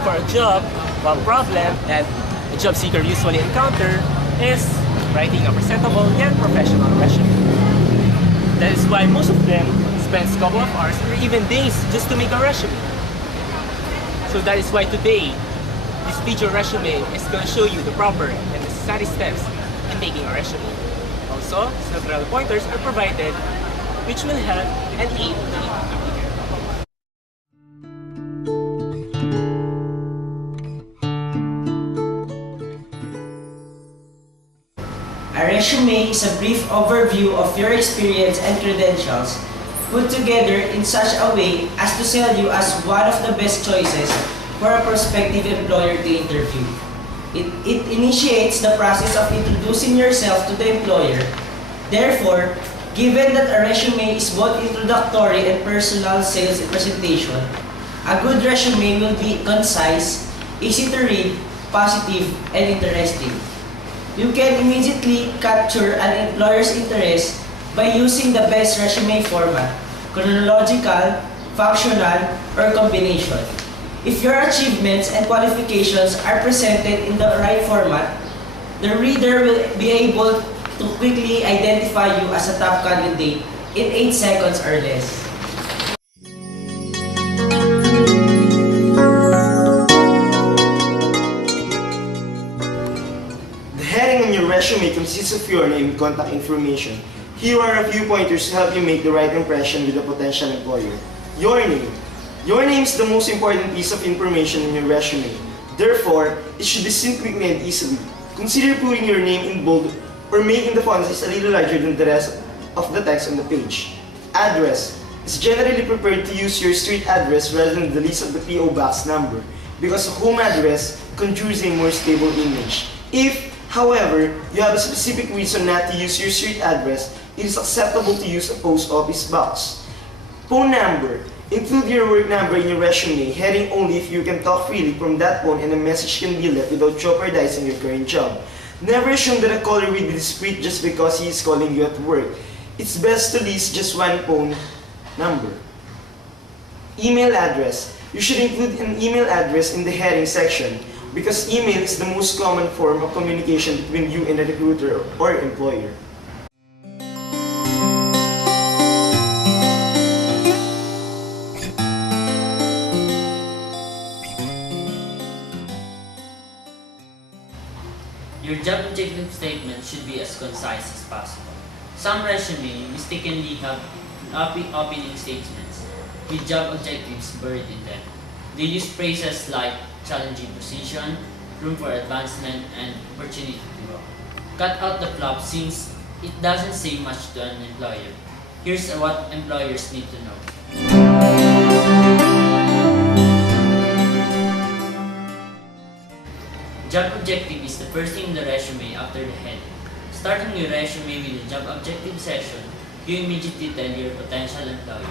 applying for a job, one problem that a job seeker usually encounter is writing a presentable yet professional resume. That is why most of them spend a couple of hours or even days just to make a resume. So that is why today, this video resume is going to show you the proper and necessary steps in making a resume. Also, several pointers are provided which will help and aid the applicant. A resume is a brief overview of your experience and credentials put together in such a way as to sell you as one of the best choices for a prospective employer to interview. It initiates the process of introducing yourself to the employer. Therefore, given that a resume is both introductory and personal sales presentation, a good resume will be concise, easy to read, positive, and interesting. You can immediately capture an employer's interest by using the best resume format, chronological, functional, or combination. If your achievements and qualifications are presented in the right format, the reader will be able to quickly identify you as a top candidate in 8 seconds or less. The heading on your resume consists of your name and contact information. Here are a few pointers to help you make the right impression with a potential employer. Your name. Your name is the most important piece of information in your resume. Therefore, it should be simply and easily. Consider putting your name in bold or making the font size a little larger than the rest of the text on the page. Address. It's generally preferred to use your street address rather than the list of the P.O. Box number because a home address conjures a more stable image. If, however, you have a specific reason not to use your street address, it is acceptable to use a post office box. Phone number. Include your work number in your resume, heading only if you can talk freely from that phone and a message can be left without jeopardizing your current job. Never assume that a caller will be discreet just because he is calling you at work. It's best to list just one phone number. Email address. You should include an email address in the heading section because email is the most common form of communication between you and a recruiter or employer. Your job objective statement should be as concise as possible. Some resumes mistakenly have opening statements with job objectives buried in them. They use phrases like challenging position, room for advancement, and opportunity to grow. Cut out the flop since it doesn't say much to an employer. Here's what employers need to know. Job objective is the first thing in the resume after the heading. Starting your resume with a job objective section, you immediately tell your potential employer.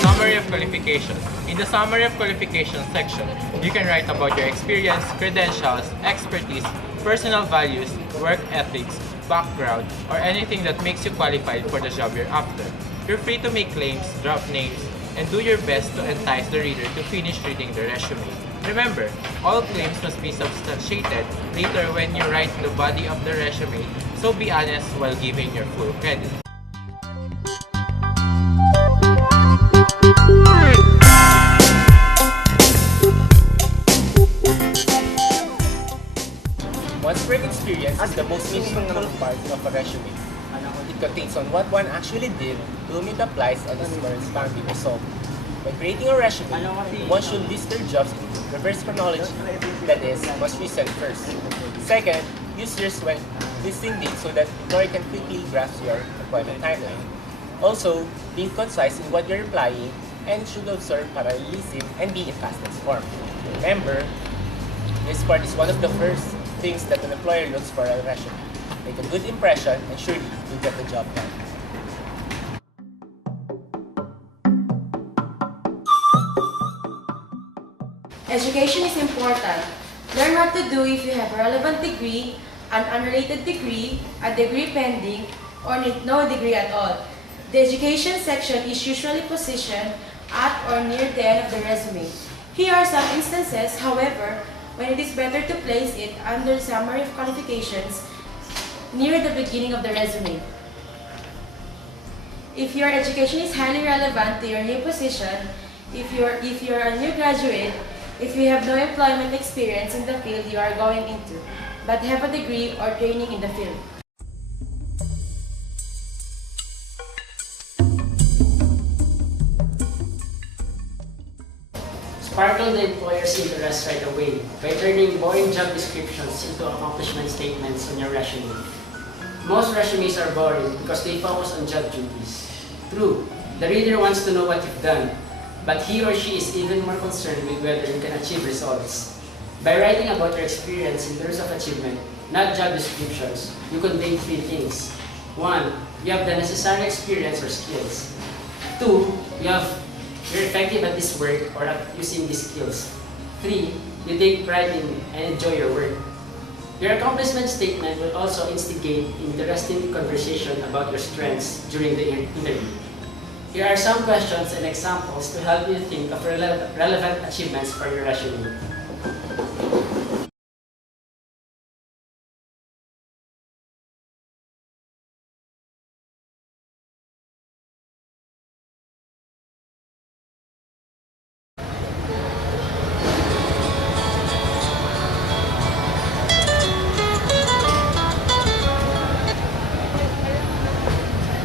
Summary of qualifications. In the summary of qualifications section, you can write about your experience, credentials, expertise, personal values, work ethics, background, or anything that makes you qualified for the job you're after. You're free to make claims, drop names, and do your best to entice the reader to finish reading the resume. Remember, all claims must be substantiated later when you write the body of the resume, so be honest while giving your full credit. One's work experience is the most meaningful part of a resume. It contains on what one actually did, to whom it applies, and its corresponding result. When creating a resume, one should list their jobs in reverse chronology, that is, most recent first. Second, use years when listing dates so that the employer can quickly grasp your employment timeline. Also, be concise in what you're implying and should observe parallelism and be in past tense form. Remember, this part is one of the first things that an employer looks for a resume. Make a good impression and surely you'll get the job done. Education is important. Learn what to do if you have a relevant degree, an unrelated degree, a degree pending, or no degree at all. The education section is usually positioned at or near the end of the resume. Here are some instances, however, when it is better to place it under the summary of qualifications near the beginning of the resume. If your education is highly relevant to your new position, if you're a new graduate, if you have no employment experience in the field you are going into, but have a degree or training in the field. Sparkle the employer's interest right away by turning boring job descriptions into accomplishment statements on your resume. Most resumes are boring because they focus on job duties. True, the reader wants to know what you've done, but he or she is even more concerned with whether you can achieve results. By writing about your experience in terms of achievement, not job descriptions, you convey three things. 1. You have the necessary experience or skills. 2. You're effective at this work or at using these skills. 3. You take pride in and enjoy your work. Your accomplishment statement will also instigate interesting conversation about your strengths during the interview. Here are some questions and examples to help you think of relevant achievements for your resume.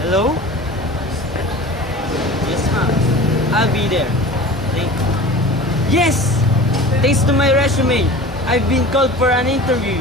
Hello? Yes, ma'am. I'll be there. Thank you. Yes! Thanks to my resume, I've been called for an interview.